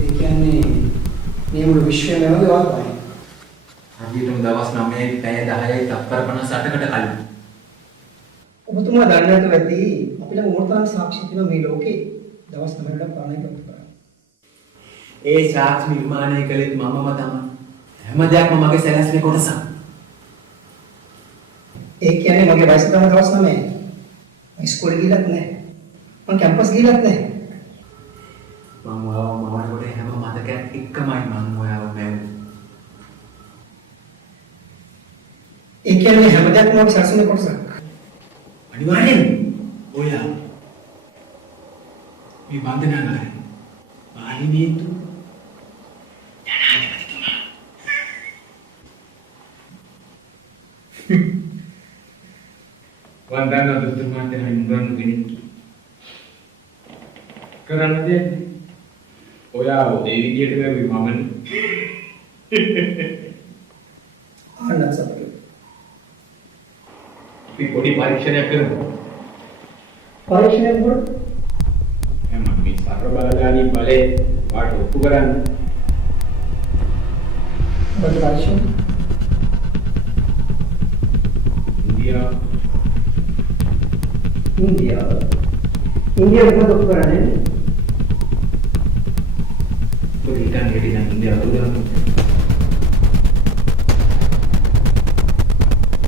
ඒ කියන්නේ මේ මුළු විශ්වයම වගේ වල්පයි. හරියටම දවස් 9යි පැය 10යි තත්පර 58කට කලින්. ඔබතුමා දන්නේ නැතුව ඇති අපි ළඟ මොනතරම් සාක්ෂි තියෙනවා මේ ලෝකේ දවස් 9කට පාලනය කරන්න. ඒ සාක්ෂි නිර්මාණය කළේ මමම තමයි. හැම දෙයක්ම මගේ සැලැස්මේ කොටසක්. ඒ කියන්නේ මගේ වයස තමයි දවස් 9යි. මම ඉස්කෝලේ ගිහලත් නැහැ. මම කැම්පස් ගිහලත් නැහැ. මම ඔයාව මවනකොට හැම මතකයක් එක්කමයි මම ඔයාව මැව්වේ. ඒ කියන්නේ හැම දෙයක්ම මගේ සැලසුමේ කොටසක්. අනිවාර්යෙන් ඔයා මේ බන්ධනාගාරේ ආලිමේතු ජනාධිපතිතුමා වන්දනා දුතුමාට හඳුන්වන්න කෙනෙක් කරන්න දෙන්නේ ඔයා ඒ විදියට වෙවි මමනේ ආන්නත් සතුටුයි. අපි පොඩි පරීක්ෂණයක් කරමු. පරීක්ෂණයක් කරමු. එහම මේ සර්ව බලධාරී බලය වාට ඔප්පු කරන්න. මොකද පරීක්ෂණ? ඉන්දියාව මොකද ඔප්පු කරන්නේ? පොඩි ඉතින් ඉන්දියාව උදේ